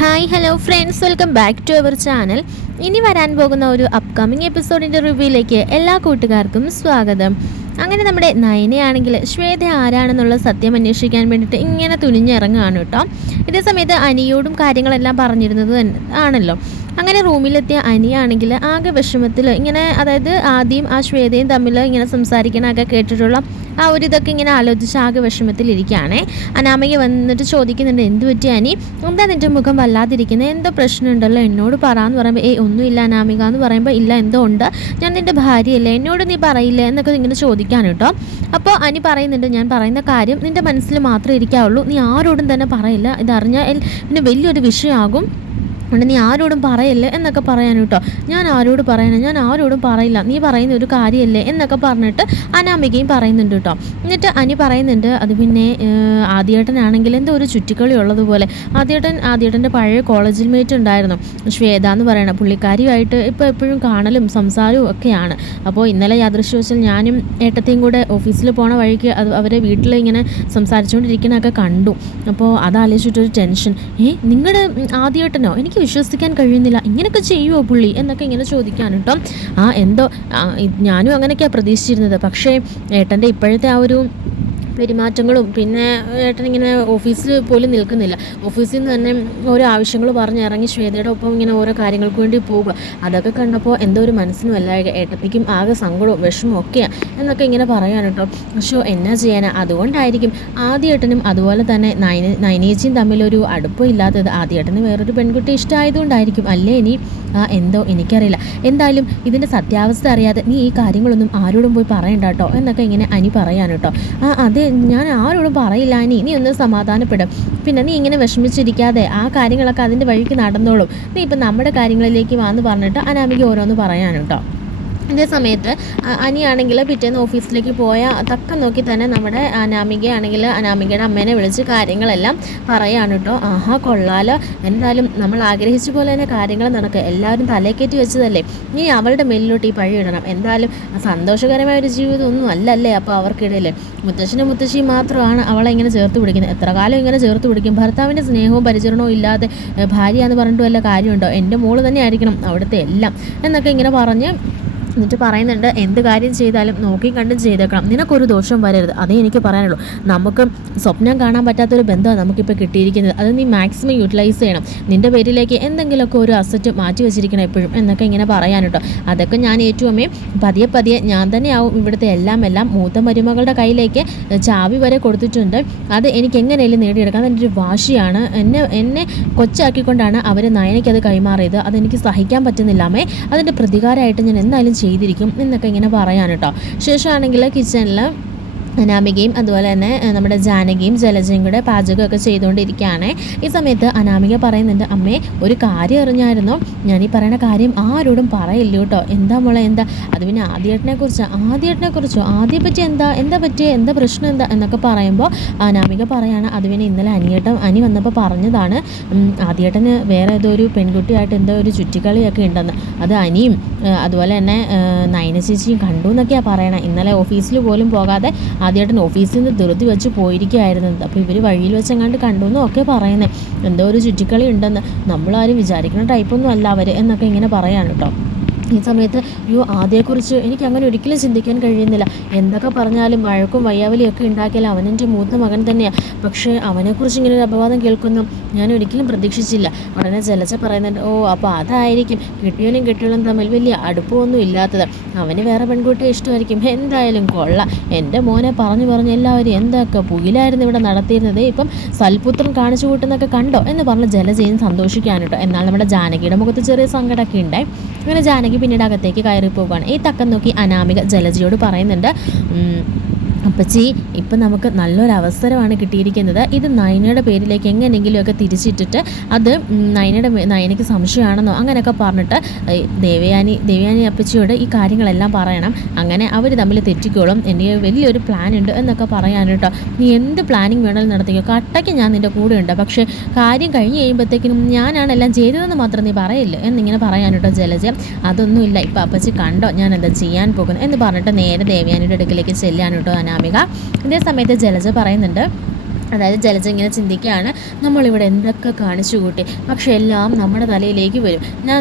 Hi hello friends, welcome back to our channel. ഇനി വരാൻ പോകുന്ന ഒരു അപ്കമിങ് എപ്പിസോഡിൻ്റെ റിവ്യൂയിലേക്ക് എല്ലാ കൂട്ടുകാർക്കും സ്വാഗതം. അങ്ങനെ നമ്മുടെ നയനയാണെങ്കിൽ ശ്വേത ആരാണെന്നുള്ള സത്യം അന്വേഷിക്കാൻ വേണ്ടിയിട്ട് ഇങ്ങനെ തുനിഞ്ഞിറങ്ങുകയാണ് കേട്ടോ. ഇതേ സമയത്ത് അനിയോടും കാര്യങ്ങളെല്ലാം പറഞ്ഞിരുന്നത് ആണല്ലോ. അങ്ങനെ റൂമിലെത്തിയ അനിയാണെങ്കിൽ ആകെ വിഷമത്തിൽ ഇങ്ങനെ, അതായത് ആദ്യം ആ ശ്വേതയും തമ്മിൽ ഇങ്ങനെ സംസാരിക്കണമൊക്കെ കേട്ടിട്ടുള്ള ആ ഒരു ഇതൊക്കെ ഇങ്ങനെ ആലോചിച്ച് ആകെ വിഷമത്തിലിരിക്കുകയാണേ. അനാമിക വന്നിട്ട് ചോദിക്കുന്നുണ്ട്, എന്ത് പറ്റി അനി, എന്താ നിൻ്റെ മുഖം വല്ലാതിരിക്കുന്നത്, എന്തോ പ്രശ്നമുണ്ടല്ലോ, എന്നോട് പറയാമെന്ന് പറയുമ്പോൾ ഒന്നുമില്ല അനാമിക എന്ന് പറയുമ്പോൾ ഇല്ല എന്തോ ഉണ്ട്, ഞാൻ നിൻ്റെ ഭാര്യയല്ലേ, എന്നോട് നീ പറയില്ലേ എന്നൊക്കെ ഇങ്ങനെ ചോദിക്കാൻ കേട്ടോ. അപ്പോൾ അനി പറയുന്നുണ്ട്, ഞാൻ പറയുന്ന കാര്യം നിൻ്റെ മനസ്സിൽ മാത്രമേ ഇരിക്കാവുള്ളൂ, നീ ആരോടും തന്നെ പറയില്ല, ഇതറിഞ്ഞാൽ പിന്നെ വലിയൊരു വിഷയമാകും, അതുകൊണ്ട് നീ ആരോടും പറയല്ലേ എന്നൊക്കെ പറയാൻ കേട്ടോ. ഞാൻ ആരോടും പറയില്ല, നീ പറയുന്ന ഒരു കാര്യമല്ലേ എന്നൊക്കെ പറഞ്ഞിട്ട് അനാമികയും പറയുന്നുണ്ട് കേട്ടോ. എന്നിട്ട് അനി പറയുന്നുണ്ട്, അത് പിന്നെ ആദ്യേട്ടനാണെങ്കിൽ എന്തോ ഒരു ചുറ്റിക്കളി ഉള്ളതുപോലെ, ആദ്യേട്ടൻ്റെ പഴയ കോളേജിൽ മേറ്റ് ഉണ്ടായിരുന്നു ശ്വേത എന്ന് പറയണം, പുള്ളിക്കാരിയുമായിട്ട് ഇപ്പോൾ എപ്പോഴും കാണലും സംസാരവും ഒക്കെയാണ്. അപ്പോൾ ഇന്നലെ യാദൃശ്യവശാൽ ഞാനും ഏട്ടത്തെയും കൂടെ ഓഫീസിൽ പോണ വഴിക്ക് അവരെ വീട്ടിൽ ഇങ്ങനെ സംസാരിച്ചുകൊണ്ടിരിക്കണൊക്കെ കണ്ടു. അപ്പോൾ അതാലോചിച്ചിട്ടൊരു ടെൻഷൻ, നിങ്ങളുടെ ആദ്യേട്ടനോ, എനിക്ക് വിശ്വസിക്കാൻ കഴിയുന്നില്ല, ഇങ്ങനെയൊക്കെ ചെയ്യുമോ പുള്ളി എന്നൊക്കെ ഇങ്ങനെ ചോദിക്കാൻ കേട്ടോ. എന്തോ ഞാനും അങ്ങനെയൊക്കെയാണ് പ്രതീക്ഷിച്ചിരുന്നത്, പക്ഷേ ഏട്ടൻ്റെ ഇപ്പോഴത്തെ ആ ഒരു പെരുമാറ്റങ്ങളും, പിന്നെ ഏട്ടനിങ്ങനെ ഓഫീസിൽ പോലും നിൽക്കുന്നില്ല, ഓഫീസിൽ നിന്ന് തന്നെ ഓരോ ആവശ്യങ്ങൾ പറഞ്ഞ് ഇറങ്ങി ശ്വേതയുടെ ഒപ്പം ഇങ്ങനെ ഓരോ കാര്യങ്ങൾക്ക് വേണ്ടി പോവുക, അതൊക്കെ കണ്ടപ്പോൾ എന്തോ ഒരു മനസ്സിനും അല്ലാതെ ഏട്ടത്തിക്കും ആകെ സങ്കടവും വിഷമവും ഒക്കെയാണ് എന്നൊക്കെ ഇങ്ങനെ പറയാൻ കേട്ടോ. പക്ഷേ എന്നാ ചെയ്യാനാ, അതുകൊണ്ടായിരിക്കും ആദ്യേട്ടനും അതുപോലെ തന്നെ നൈനേച്ചിയും തമ്മിലൊരു അടുപ്പം ഇല്ലാത്തത്, ആദ്യേട്ടന് വേറൊരു പെൺകുട്ടി ഇഷ്ടമായതുകൊണ്ടായിരിക്കും അല്ലേ ഇനി, എന്തോ എനിക്കറിയില്ല, എന്തായാലും ഇതിൻ്റെ സത്യാവസ്ഥ അറിയാതെ നീ ഈ കാര്യങ്ങളൊന്നും ആരോടും പോയി പറയണ്ട കേട്ടോ എന്നൊക്കെ ഇങ്ങനെ അനി പറയാൻ കേട്ടോ. അതെ, ഞാൻ ആരോടും പറയില്ല അനി, നീ ഒന്ന് സമാധാനപ്പെടും, പിന്നെ നീ ഇങ്ങനെ വിഷമിച്ചിരിക്കാതെ ആ കാര്യങ്ങളൊക്കെ അതിൻ്റെ വഴിക്ക് നടന്നോളും, നീ ഇപ്പം നമ്മുടെ കാര്യങ്ങളിലേക്ക് വന്ന് പറഞ്ഞിട്ട് അനാമിക ഓരോന്ന് പറയാൻ കേട്ടോ. ഇതേ സമയത്ത് അനിയാണെങ്കിൽ പിറ്റേന്ന് ഓഫീസിലേക്ക് പോയ തക്കം നോക്കി തന്നെ നമ്മുടെ അനാമികയാണെങ്കിൽ അനാമികയുടെ അമ്മേനെ വിളിച്ച് കാര്യങ്ങളെല്ലാം പറയാണ് കേട്ടോ. കൊള്ളാലോ, എന്തായാലും നമ്മൾ ആഗ്രഹിച്ച പോലെ തന്നെ കാര്യങ്ങൾ നടക്കുക, എല്ലാവരും തലേക്കേറ്റി വെച്ചതല്ലേ, നീ അവളുടെ മേലിലോട്ട് ഈ പഴി ഇടണം, എന്തായാലും സന്തോഷകരമായൊരു ജീവിതം ഒന്നും അല്ലല്ലേ അപ്പോൾ അവർക്കിടയിൽ, മുത്തശ്ശനും മുത്തശ്ശിയും മാത്രമാണ് അവളെ ഇങ്ങനെ ചേർത്ത് പിടിക്കുന്നത്, എത്ര കാലം ഇങ്ങനെ ചേർത്ത് പിടിക്കും, ഭർത്താവിൻ്റെ സ്നേഹവും പരിചരണവും ഇല്ലാതെ ഭാര്യ എന്ന് പറഞ്ഞിട്ട് വല്ല കാര്യമുണ്ടോ, എൻ്റെ മോള് തന്നെ ആയിരിക്കണം അവിടുത്തെ എല്ലാം എന്നൊക്കെ ഇങ്ങനെ പറഞ്ഞ് എന്നിട്ട് പറയുന്നുണ്ട്, എന്ത് കാര്യം ചെയ്താലും നോക്കി കണ്ടും ചെയ്തേക്കണം, നിനക്കൊരു ദോഷം വരരുത്, അതേ എനിക്ക് പറയാനുള്ളൂ, നമുക്ക് സ്വപ്നം കാണാൻ പറ്റാത്തൊരു ബന്ധമാണ് നമുക്കിപ്പോൾ കിട്ടിയിരിക്കുന്നത്, അത് നീ മാക്സിമം യൂട്ടിലൈസ് ചെയ്യണം, നിൻ്റെ പേരിലേക്ക് എന്തെങ്കിലുമൊക്കെ ഒരു അസറ്റ് മാറ്റി വെച്ചിരിക്കണം എപ്പോഴും എന്നൊക്കെ ഇങ്ങനെ പറയാൻ കേട്ടോ. അതൊക്കെ ഞാൻ ഏറ്റവും പതിയെ ഞാൻ തന്നെയാവും ഇവിടുത്തെ എല്ലാം മൂത്ത മരുമകളുടെ കയ്യിലേക്ക് ചാവി വരെ കൊടുത്തിട്ടുണ്ട്, അത് എനിക്ക് എങ്ങനെയും നേടിയെടുക്കാം, അതെൻ്റെ ഒരു വാശിയാണ്, എന്നെ കൊച്ചാക്കിക്കൊണ്ടാണ് അവർ നയനയ്ക്കത് കൈമാറിയത്, അതെനിക്ക് സഹിക്കാൻ പറ്റുന്നില്ലാമേ, അതിൻ്റെ പ്രതികാരമായിട്ട് ഞാൻ എന്തായാലും ചെയ്തിരിക്കും എന്നൊക്കെ ഇങ്ങനെ പറയാൻ കേട്ടോ. ശേഷമാണെങ്കിൽ കിച്ചണിൽ അനാമികയും അതുപോലെ തന്നെ നമ്മുടെ ജാനകിയും ജലജയും കൂടെ പാചകമൊക്കെ ചെയ്തുകൊണ്ടിരിക്കുകയാണ്. ഈ സമയത്ത് അനാമിക പറയുന്നുണ്ട്, അമ്മേ ഒരു കാര്യം അറിഞ്ഞായിരുന്നോ, ഞാൻ ഈ പറയുന്ന കാര്യം ആരോടും പറയില്ല കേട്ടോ. എന്താ മോളെ, എന്താ, അത് പിന്നെ ആദ്യേട്ടനെക്കുറിച്ചോ, ആദ്യം പറ്റി എന്താ പറ്റിയ, എന്താ പ്രശ്നം എന്താ എന്നൊക്കെ പറയുമ്പോൾ അനാമിക പറയാണ്, അത് പിന്നെ ഇന്നലെ അനി വന്നപ്പോൾ പറഞ്ഞതാണ്, ആദ്യേട്ടന് വേറെ ഏതോ ഒരു പെൺകുട്ടിയായിട്ട് എന്തോ ഒരു ചുറ്റിക്കളിയൊക്കെ ഉണ്ടെന്ന്, അത് അനിയും അതുപോലെ തന്നെ നയന ചേച്ചിയും കണ്ടു എന്നൊക്കെയാണ് പറയണേ, ഇന്നലെ ഓഫീസിൽ പോലും പോകാതെ ആദ്യമായിട്ട് ഓഫീസിൽ നിന്ന് ധൃതി വെച്ച് പോയിരിക്കുകയായിരുന്നത്, അപ്പോൾ ഇവർ വഴിയിൽ വെച്ചെങ്ങാണ്ട് കണ്ടു എന്നൊക്കെ പറയുന്നത്, എന്തോ ഒരു ചുറ്റിക്കളി ഉണ്ടെന്ന്, നമ്മളാരും വിചാരിക്കുന്ന ടൈപ്പൊന്നും അല്ല അവർ എന്നൊക്കെ ഇങ്ങനെ പറയാൻ കേട്ടോ. ഈ സമയത്ത് ആദ്യയെക്കുറിച്ച് എനിക്ക് അങ്ങനെ ഒരിക്കലും ചിന്തിക്കാൻ കഴിയുന്നില്ല, എന്തൊക്കെ പറഞ്ഞാലും വഴക്കും വയ്യാവലിയൊക്കെ ഉണ്ടാക്കിയാലും അവനെൻ്റെ മൂത്ത മകൻ തന്നെയാണ്, പക്ഷേ അവനെക്കുറിച്ച് ഇങ്ങനെ ഒരു അപവാദം കേൾക്കുന്നു ഞാൻ ഒരിക്കലും പ്രതീക്ഷിച്ചില്ല. ഉടനെ ജലജ പറയുന്നുണ്ട്, അപ്പോൾ അതായിരിക്കും കെട്ടിയോളും തമ്മിൽ വലിയ അടുപ്പമൊന്നും ഇല്ലാത്തത്, അവന് വേറെ പെൺകുട്ടിയെ ഇഷ്ടമായിരിക്കും, എന്തായാലും കൊള്ളാം, എൻ്റെ മോനെ പറഞ്ഞ് എല്ലാവരും എന്തൊക്കെ പുകിലായിരുന്നു ഇവിടെ നടത്തിയിരുന്നത്, ഇപ്പം സൽപുത്രൻ കാണിച്ചു കൂട്ടുന്നൊക്കെ കണ്ടോ എന്ന് പറഞ്ഞ് ജലജയും സന്തോഷിക്കാൻ കേട്ടോ. എന്നാൽ നമ്മുടെ ജാനകിയുടെ മുഖത്ത് ചെറിയ സങ്കടമൊക്കെ ഉണ്ടായി. അങ്ങനെ ജാനകി പിന്നീട് അകത്തേക്ക് കയറി പോവുകയാണ്. ഈ തക്കം നോക്കി അനാമിക ജലജയോട് പറയുന്നുണ്ട്, അപ്പച്ചി ഇപ്പം നമുക്ക് നല്ലൊരു അവസരമാണ് കിട്ടിയിരിക്കുന്നത്, ഇത് നയനയുടെ പേരിലേക്ക് എങ്ങനെയെങ്കിലുമൊക്കെ തിരിച്ചിട്ടിട്ട് അത് നയനയ്ക്ക് സംശയമാണെന്നോ അങ്ങനെയൊക്കെ പറഞ്ഞിട്ട് ദേവയാനി അപ്പച്ചിയോട് ഈ കാര്യങ്ങളെല്ലാം പറയണം, അങ്ങനെ അവർ തമ്മിൽ തെറ്റിക്കോളും, എനിക്ക് വലിയൊരു പ്ലാൻ ഉണ്ട് എന്നൊക്കെ പറയാൻ കേട്ടോ. നീ എന്ത് പ്ലാനിങ് വേണമെങ്കിലും നടത്തിക്കോ, കട്ടയ്ക്ക് ഞാൻ നിൻ്റെ കൂടെ ഉണ്ട്, പക്ഷേ കാര്യം കഴിഞ്ഞ് കഴിയുമ്പോഴത്തേക്കിനും ഞാനാണ് എല്ലാം ചെയ്തതെന്ന് മാത്രം നീ പറയില്ല എന്നിങ്ങനെ പറയാൻ കേട്ടോ ജലജ. അതൊന്നുമില്ല, ഇപ്പം അപ്പച്ചി കണ്ടോ ഞാൻ എന്താ ചെയ്യാൻ പോകുന്നു എന്ന് പറഞ്ഞിട്ട് നേരെ ദേവയാനിയുടെ അടുക്കിലേക്ക് ചെല്ലാൻ കേട്ടോ അനാമിക. ഇതേ സമയത്ത് ജലജ പറയുന്നുണ്ട്, അതായത് ജലജ ഇങ്ങനെ ചിന്തിക്കുകയാണ്, നമ്മളിവിടെ എന്തൊക്കെ കാണിച്ചു കൂട്ടി, പക്ഷെ എല്ലാം നമ്മുടെ തലയിലേക്ക് വരും. ഞാൻ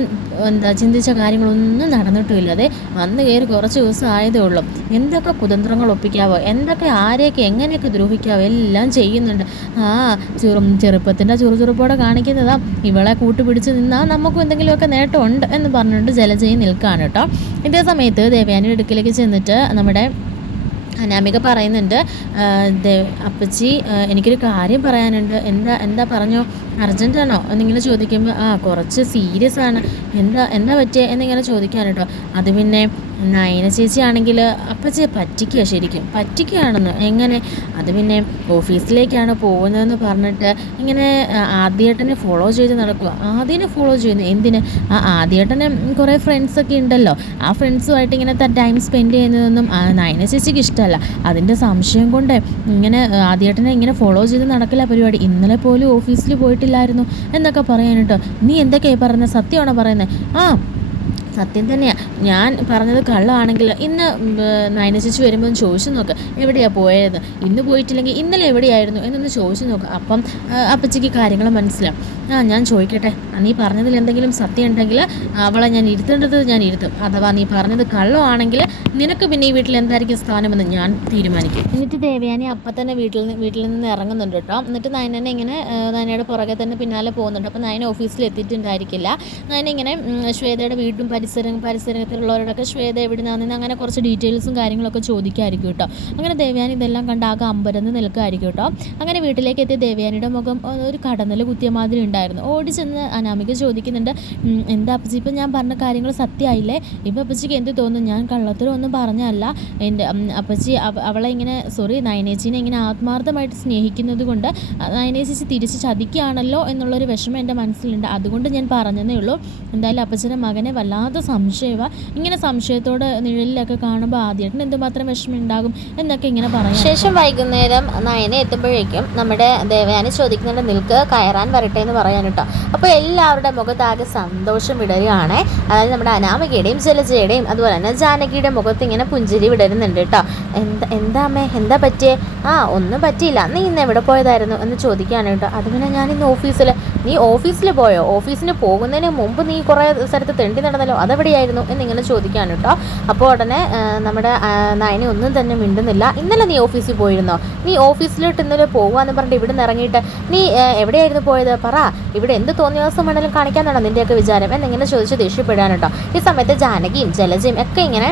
ചിന്തിച്ച കാര്യങ്ങളൊന്നും നടന്നിട്ടുമില്ല. അതെ, വന്ന് കയറി കുറച്ച് ദിവസം ആയതേ ഉള്ളൂ. എന്തൊക്കെ കുതന്ത്രങ്ങൾ ഒപ്പിക്കാവോ, എന്തൊക്കെ ആരെയൊക്കെ എങ്ങനെയൊക്കെ ദ്രോഹിക്കാവോ എല്ലാം ചെയ്യുന്നുണ്ട്. ചെറുപ്പത്തിൻ്റെ ചുറുചുറുപ്പോടെ കാണിക്കുന്നതാ, ഇവളെ കൂട്ടുപിടിച്ച് നിന്നാൽ നമുക്കും എന്തെങ്കിലുമൊക്കെ നേട്ടമുണ്ട് എന്ന് പറഞ്ഞുകൊണ്ട് ജലജയും നിൽക്കുകയാണ് കേട്ടോ. ഇതേ സമയത്ത് ദേവയാനിയുടെ അടുക്കിലേക്ക് ചെന്നിട്ട് നമ്മുടെ അനാമിക പറയുന്നുണ്ട്, അപ്പച്ചി എനിക്കൊരു കാര്യം പറയാനുണ്ട്. എന്താ പറഞ്ഞോ, അർജൻറ്റാണോ എന്നിങ്ങനെ ചോദിക്കുമ്പോൾ കുറച്ച് സീരിയസ് ആണ്, എന്താ പറ്റിയ എന്നിങ്ങനെ ചോദിക്കാൻ കേട്ടോ. അത് പിന്നെ നയന ചേച്ചി ആണെങ്കിൽ അപ്പച്ചിയെ പറ്റിക്കുക, ശരിക്കും പറ്റിക്കുകയാണെന്ന്. എങ്ങനെ? അത് പിന്നെ ഓഫീസിലേക്കാണ് പോകുന്നതെന്ന് പറഞ്ഞിട്ട് ഇങ്ങനെ ആദ്യേട്ടനെ ഫോളോ ചെയ്ത് നടക്കുക. ആദ്യനെ ഫോളോ ചെയ്യുന്നു എന്തിന്? ആദ്യേട്ടന് കുറേ ഫ്രണ്ട്സൊക്കെ ഉണ്ടല്ലോ, ആ ഫ്രണ്ട്സുമായിട്ട് ഇങ്ങനെ ടൈം സ്പെൻഡ് ചെയ്യുന്നതൊന്നും നയന ചേച്ചിക്ക് ഇഷ്ടമല്ല. അതിൻ്റെ സംശയം കൊണ്ട് ഇങ്ങനെ ആദ്യേട്ടനെ ഇങ്ങനെ ഫോളോ ചെയ്ത് നടക്കില്ല പരിപാടി. ഇന്നലെ പോലും ഓഫീസിൽ പോയിട്ടില്ലായിരുന്നു എന്നൊക്കെ പറയാനിട്ടോ. നീ എന്തൊക്കെയായി പറയുന്നത്? സത്യമാണോ പറയുന്നത്? സത്യം തന്നെയാണ്. ഞാൻ പറഞ്ഞത് കള്ളമാണെങ്കിൽ ഇന്ന് നയന ചേച്ചി വരുമ്പോൾ ചോദിച്ചു നോക്ക്, എവിടെയാണ് പോയത്, ഇന്ന് പോയിട്ടില്ലെങ്കിൽ ഇന്നലെ എവിടെയായിരുന്നു എന്നൊന്ന് ചോദിച്ചു നോക്ക്. അപ്പം അപ്പച്ചിക്ക് കാര്യങ്ങൾ മനസ്സിലാവും. ഞാൻ ചോദിക്കട്ടെ, നീ പറഞ്ഞതിൽ എന്തെങ്കിലും സത്യം ഉണ്ടെങ്കിൽ അവളെ ഞാൻ ഇരുത്തേണ്ടത് ഞാൻ ഇരുത്തും. അഥവാ നീ പറഞ്ഞത് കള്ളമാണെങ്കിൽ നിനക്ക് പിന്നെ ഈ വീട്ടിൽ എന്തായിരിക്കും സ്ഥാനമെന്ന് ഞാൻ തീരുമാനിക്കും. എന്നിട്ട് ദേവയാനി അപ്പം തന്നെ വീട്ടിൽ നിന്ന് ഇറങ്ങുന്നുണ്ട് കേട്ടോ. എന്നിട്ട് നയനെ ഇങ്ങനെ നയനയുടെ പുറകെ തന്നെ പിന്നാലെ പോകുന്നുണ്ട്. അപ്പോൾ നയന ഓഫീസിൽ എത്തിയിട്ടുണ്ടായിരിക്കില്ല. നയന ഇങ്ങനെ ശ്വേതയുടെ വീടും പരിസരത്തിലുള്ളവരോടൊക്കെ ശ്വേത എവിടെ നിന്നാണെന്ന് അങ്ങനെ കുറച്ച് ഡീറ്റെയിൽസും കാര്യങ്ങളൊക്കെ ചോദിക്കുമായിരിക്കും കേട്ടോ. അങ്ങനെ ദേവയാനി ഇതെല്ലാം കണ്ട് ആകെ അമ്പരന്ന് നിൽക്കുമായിരിക്കും കേട്ടോ. അങ്ങനെ വീട്ടിലേക്ക് എത്തിയ ദേവയാനിയുടെ മുഖം ഒരു കടന്നൽ കുത്തിയ മാതിരി ഉണ്ടായിരുന്നു. ഓടി ചെന്ന് അനാമിക ചോദിക്കുന്നുണ്ട്, എന്താ അപ്പച്ചി ഇപ്പം ഞാൻ പറഞ്ഞ കാര്യങ്ങൾ സത്യമായില്ലേ? ഇപ്പം അപ്പച്ചിക്ക് എന്ത് തോന്നുന്നു? ഞാൻ കള്ളത്തരമൊന്നും പറഞ്ഞല്ല. എൻ്റെ അപ്പച്ചി അവളെ ഇങ്ങനെ നയനേച്ചിനെ ഇങ്ങനെ ആത്മാർത്ഥമായിട്ട് സ്നേഹിക്കുന്നത് കൊണ്ട് നയനേച്ചി തിരിച്ച് ചതിക്കുകയാണല്ലോ എന്നുള്ളൊരു വിഷമം എൻ്റെ മനസ്സിലുണ്ട്. അതുകൊണ്ട് ഞാൻ പറഞ്ഞതേ ഉള്ളൂ. എന്തായാലും അപ്പച്ചൻ്റെ മകനെ വല്ലാത്ത സംശയമാണ്. ഇങ്ങനെ സംശയത്തോടെ നിഴലിലൊക്കെ കാണുമ്പോൾ ആദ്യമായിട്ട് എന്തുമാത്രം വിഷമം ഉണ്ടാകും എന്നൊക്കെ ഇങ്ങനെ പറയും. ശേഷം വൈകുന്നേരം നയന എത്തുമ്പോഴേക്കും നമ്മുടെ ദേവയാനി ചോദിക്കുന്നുണ്ട്, നിൽക്ക്, കയറാൻ വരട്ടെ എന്ന് പറയാൻ കേട്ടോ. അപ്പോൾ എല്ലാവരുടെ മുഖത്താകെ സന്തോഷം വിടരുകയാണ്. അതായത് നമ്മുടെ അനാമികയുടെയും ജലജയുടെയും അതുപോലെ തന്നെ ജാനകിയുടെ മുഖത്ത് ഇങ്ങനെ പുഞ്ചിരി വിടരുന്നുണ്ട് കേട്ടോ. എന്താ അമ്മേ, എന്താ പറ്റിയേ? ഒന്നും പറ്റിയില്ല. നീ ഇന്ന് എവിടെ പോയതായിരുന്നു എന്ന് ചോദിക്കുകയാണ് കേട്ടോ. അത് പിന്നെ ഞാൻ ഇന്ന് നീ ഓഫീസിൽ പോയോ? ഓഫീസിന് പോകുന്നതിന് മുമ്പ് നീ കുറേ സ്ഥലത്ത് തെണ്ടി നടന്നല്ലോ, അതെവിടെയായിരുന്നു എന്നിങ്ങനെ ചോദിക്കുകയാണ് കേട്ടോ. അപ്പോൾ ഉടനെ നമ്മുടെ നയന ഒന്നും തന്നെ മിണ്ടുന്നില്ല. ഇന്നലെ നീ ഓഫീസിൽ പോയിരുന്നോ? നീ ഓഫീസിലോട്ട് ഇന്നലെ പോകുകയെന്ന് പറഞ്ഞിട്ട് ഇവിടെ നിന്ന് ഇറങ്ങിയിട്ട് നീ എവിടെയായിരുന്നു പോയത്? പറ, ഇവിടെ എന്ത് തോന്നിയ ദിവസം വേണമെങ്കിലും കാണിക്കാനാണോ നിൻ്റെയൊക്കെ വിചാരം എന്നിങ്ങനെ ചോദിച്ച് ദേഷ്യപ്പെടാൻ കേട്ടോ. ഈ സമയത്ത് ജാനകിയും ജലജയും ഒക്കെ ഇങ്ങനെ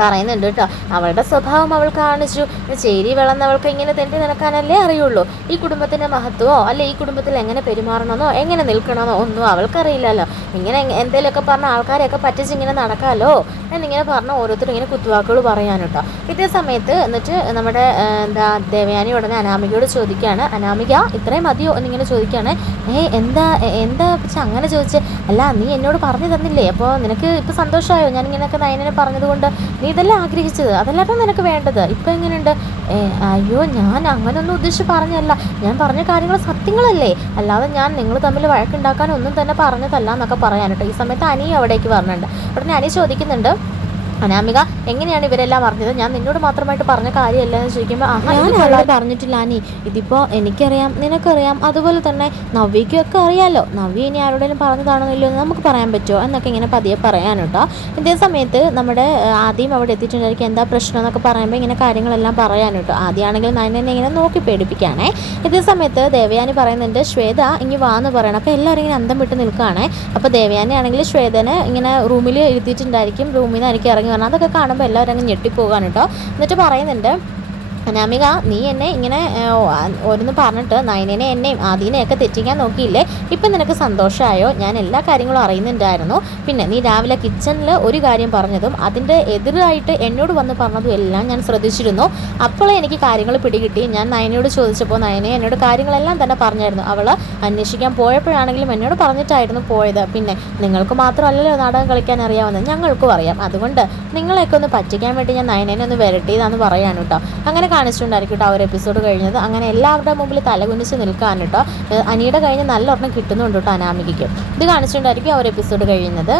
പറയുന്നുണ്ട് കേട്ടോ. അവളുടെ സ്വഭാവം അവൾ കാണിച്ചു. ചേരി വിളന്നവൾക്ക് ഇങ്ങനെ തെണ്ടി നടക്കാനല്ലേ അറിയുള്ളൂ. ഈ കുടുംബത്തിൻ്റെ മഹത്വമോ അല്ലെ ഈ കുടുംബത്തിൽ എങ്ങനെ പെരുമാറണമെന്നോ എങ്ങനെ നിൽക്കണമെന്നോ ഒന്നും അവൾക്കറിയില്ലല്ലോ. ഇങ്ങനെ എന്തെങ്കിലുമൊക്കെ പറഞ്ഞ ആൾക്കാരെയൊക്കെ പറ്റിച്ച് ഇങ്ങനെ നടക്കാമല്ലോ എന്നിങ്ങനെ പറഞ്ഞ് ഓരോരുത്തരും ഇങ്ങനെ കുത്തുവാക്കുകൾ പറയാൻ കേട്ടോ. ഇതേ സമയത്ത് എന്നിട്ട് നമ്മുടെ ദേവയാനി ഉടനെ അനാമികയോട് ചോദിക്കുകയാണ്, അനാമിക ഇത്രയും മതിയോ എന്നിങ്ങനെ ചോദിക്കുകയാണ്. എന്താ പക്ഷെ അങ്ങനെ ചോദിച്ചേ? അല്ല, നീ എന്നോട് പറഞ്ഞു തന്നില്ലേ, അപ്പോൾ നിനക്ക് ഇപ്പോൾ സന്തോഷമായോ ഞാനിങ്ങനെയൊക്കെ നയനെ പറഞ്ഞതുകൊണ്ട്? നീ ഇതെല്ലാം ആഗ്രഹിച്ചത്, അതല്ലാട്ടോ നിനക്ക് വേണ്ടത്. ഇപ്പം എങ്ങനെയുണ്ട്? അയ്യോ, ഞാൻ അങ്ങനെയൊന്നും ഉദ്ദേശിച്ച് പറഞ്ഞല്ല. ഞാൻ പറഞ്ഞ കാര്യങ്ങൾ സത്യങ്ങളല്ലേ, അല്ലാതെ ഞാൻ നിങ്ങൾ തമ്മിൽ വഴക്കുണ്ടാക്കാൻ ഒന്നും തന്നെ പറഞ്ഞതല്ല എന്നൊക്കെ പറയാനിട്ടോ. ഈ സമയത്ത് അനി അവിടേക്ക് പറഞ്ഞിട്ടുണ്ട്. ഉടനെ അനി ചോദിക്കുന്നുണ്ട്, അനാമിക എങ്ങനെയാണ് ഇവരെല്ലാം അറിഞ്ഞത്? ഞാൻ നിന്നോട് മാത്രമായിട്ട് പറഞ്ഞ കാര്യമല്ല എന്ന് ചോദിക്കുമ്പോൾ ഞാൻ പറഞ്ഞിട്ടില്ല അനി, ഇതിപ്പോൾ എനിക്കറിയാം, നിനക്കറിയാം, അതുപോലെ തന്നെ നവ്യയ്ക്കൊക്കെ അറിയാമല്ലോ. നവ്യ ഇനി ആരോടെങ്കിലും പറഞ്ഞതാണെന്നില്ലോ എന്ന് നമുക്ക് പറയാൻ പറ്റുമോ എന്നൊക്കെ ഇങ്ങനെ പതിയെ പറയാനുട്ടോ. ഇതേ സമയത്ത് നമ്മുടെ ആദ്യം അവിടെ എത്തിയിട്ടുണ്ടായിരിക്കും. എന്താ പ്രശ്നം എന്നൊക്കെ പറയുമ്പോൾ ഇങ്ങനെ കാര്യങ്ങളെല്ലാം പറയാനുട്ടോ. ആദ്യമാണെങ്കിൽ നയനെ ഇങ്ങനെ നോക്കി പേടിപ്പിക്കുകയാണേ. ഇതേ സമയത്ത് ദേവയാനി പറയുന്നുണ്ട്, ശ്വേത ഇനി വാന്ന് പറയണം. അപ്പോൾ എല്ലാവരും ഇങ്ങനെ അന്തം വിട്ട് നിൽക്കുകയാണേ. അപ്പോൾ ദേവയാനി ആണെങ്കിൽ ശ്വേതനെ ഇങ്ങനെ റൂമിൽ ഇരുത്തിയിട്ടുണ്ടായിരിക്കും. റൂമിൽ നിന്ന് എനിക്ക് ഇറങ്ങി വരണം. അതൊക്കെ കാണുമ്പോൾ എല്ലാവരും അങ്ങ് ഞെട്ടിപ്പോകാൻ കേട്ടോ. എന്നിട്ട് പറയുന്നുണ്ട്, അനാമിക നീ എന്നെ ഇങ്ങനെ ഓരോന്ന് പറഞ്ഞിട്ട് നയനെ എന്നെയും ആദീനെയൊക്കെ തെറ്റിക്കാൻ നോക്കിയില്ലേ? ഇപ്പം നിനക്ക് സന്തോഷമായോ? ഞാൻ എല്ലാ കാര്യങ്ങളും അറിയുന്നുണ്ടായിരുന്നു. പിന്നെ നീ രാവിലെ കിച്ചണിൽ ഒരു കാര്യം പറഞ്ഞതും അതിൻ്റെ എതിരായിട്ട് എന്നോട് വന്ന് പറഞ്ഞതും എല്ലാം ഞാൻ ശ്രദ്ധിച്ചിരുന്നു. അപ്പോഴേ എനിക്ക് കാര്യങ്ങൾ പിടികിട്ടി. ഞാൻ നയനയോട് ചോദിച്ചപ്പോൾ നയനെ എന്നോട് കാര്യങ്ങളെല്ലാം തന്നെ പറഞ്ഞായിരുന്നു. അവൾ അന്വേഷിക്കാൻ പോയപ്പോഴാണെങ്കിലും എന്നോട് പറഞ്ഞിട്ടായിരുന്നു പോയത്. പിന്നെ നിങ്ങൾക്ക് മാത്രമല്ലല്ലോ നാടകം കളിക്കാൻ അറിയാവുന്നത്, ഞങ്ങൾക്കും അറിയാം. അതുകൊണ്ട് നിങ്ങളെയൊക്കെ ഒന്ന് പറ്റിക്കാൻ വേണ്ടി ഞാൻ നയനെ ഒന്ന് വരട്ടിയതാന്ന് പറയാൻ കേട്ടോ. അങ്ങനെ കാണിച്ചിട്ടുണ്ടായിരിക്കും കേട്ടോ ആ ഒരു എപ്പിസോഡ് കഴിഞ്ഞത്. അങ്ങനെ എല്ലാവരുടെ മുമ്പിൽ തലകുനിച്ച് നിൽക്കാൻ കേട്ടോ. അനിയുടെ കഴിഞ്ഞ് നല്ല ഒരെണ്ണം കിട്ടുന്നുണ്ട് കേട്ടോ അനാമികയ്ക്ക്. ഇത് കാണിച്ചിട്ടുണ്ടായിരിക്കും ആ ഒരു എപ്പിസോഡ് കഴിയുന്നത്.